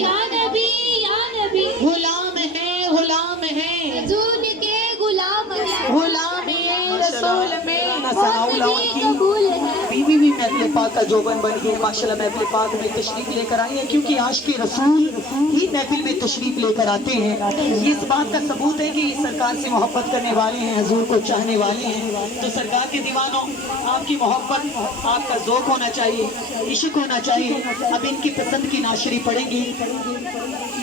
या नबी गुलाम है रसूल के गुलाम है गुलाम है रसूल में कबूल है। बीवी भी महफिल पाक का जोबन बन गई माशाल्लाह। महफिल पाक में तशरीफ लेकर आई है क्योंकि आज के रसूल ही महफिल में तशरीफ लेकर आते हैं। ये इस बात का सबूत है कि सरकार से मोहब्बत करने वाले हैं, हजूर को चाहने वाले हैं। तो सरकार के दीवानों, आपकी मोहब्बत, आपका ज़ौक़ होना चाहिए, इश्क होना चाहिए। अब इनकी पसंद की नाशरी पढ़ेंगी।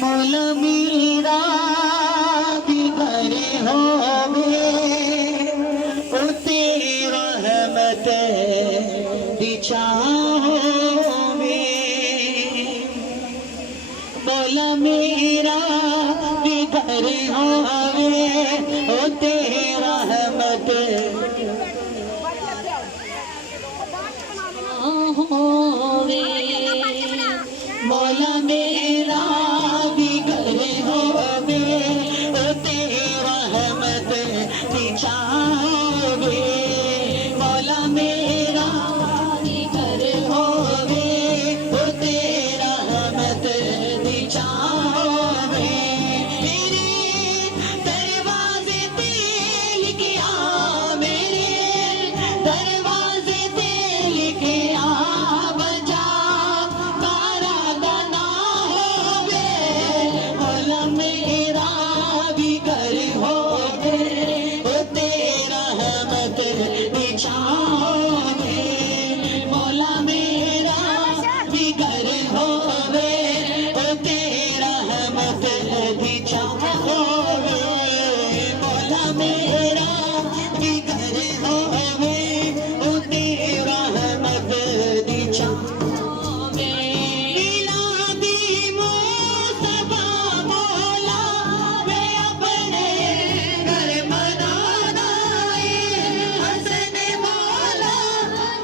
मौला मेरा बिगड़े होवे ओ तेरी रहमत बिछाओवे। मौला मेरा बिगड़े होवे ओ तेरी रहमत होवे। मौला मेरा बिगड़े होवे ओ तेरी रहमत बिछाओगे। मौला मेरा बिगड़े होवे ओ तेरी रहमत बिछाओगे। मेरे दरवाजे तेल के आ, मेरे दरवाजे तेल के आ बजा बारादाना होवे। मौला मेरा बिगड़े होवे ओ तेरा रहमत बिछाओगे। मौला मेरा बिगड़े होवे ओ तेरा रहमत बिछाओगे। मौला मेरा बिगड़े होवे ओ तेरा रहमत बिछाओगे। मिलादी मुस्तफा मौला मैं अपने घर मनाना है। हसन मौला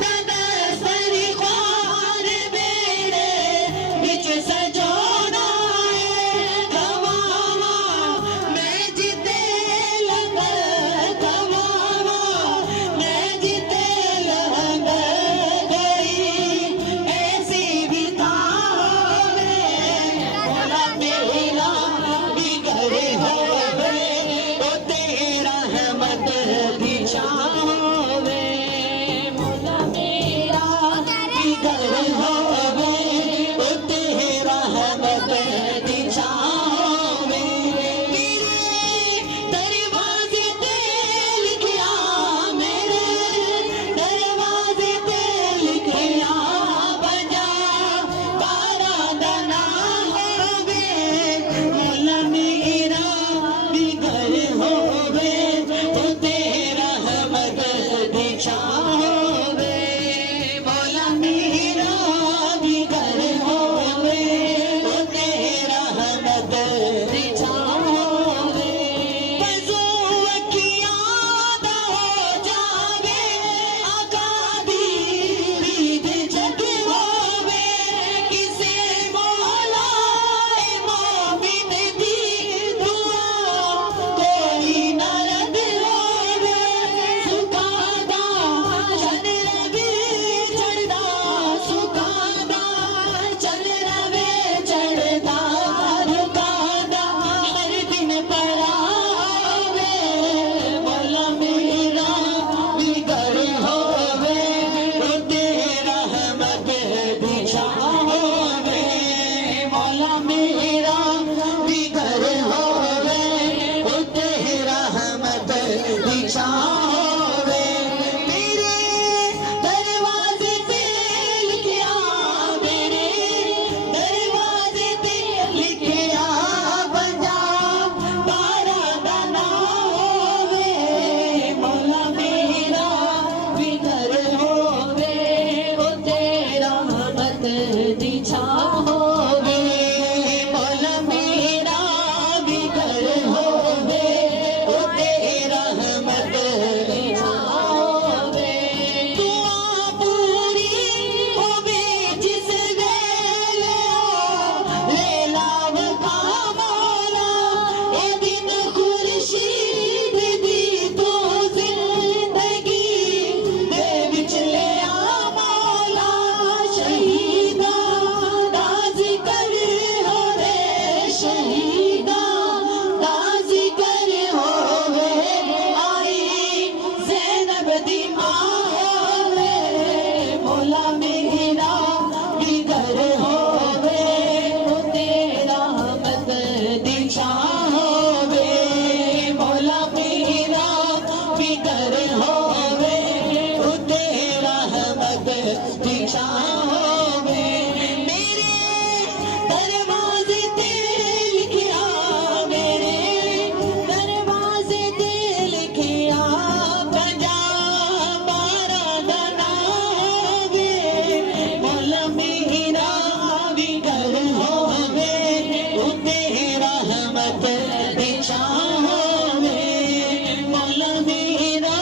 तदसर ख्वार मेरे बिच सजोना है। गवावा मैं जिते लग गवावा मैं जिते लग गई ऐसी बितावे। मौला मेरा बिगड़े होवे ओ तेरा रहमत बिछावे। मौला मेरा बिगड़े होवे ओ तेरा रहमत बिछावे। मेरे दरवाजे तेल के आ, मेरे दरवाजे तेल के आ बजा बारादाना होवे। मौला मेरा बिगड़े होवे ओ तेरा रहमत बिछावे। मौला मेरा बिगड़े होवे ओ तेरा रहमत बिछावे। बज़ो अखियाँ दा हो जावे आका दी रीद जग होवे। किसे मौला ए मोमिन दी दुआ कोई ना रद होवे। सुखादा चल रवे चढ़दा, सुखादा चल रवे चढ़दा, रुकादा हर दिन परावे। मौला मेरा बिगड़े होवे ओ तेरा रहमत बिछावे। मौला मेरा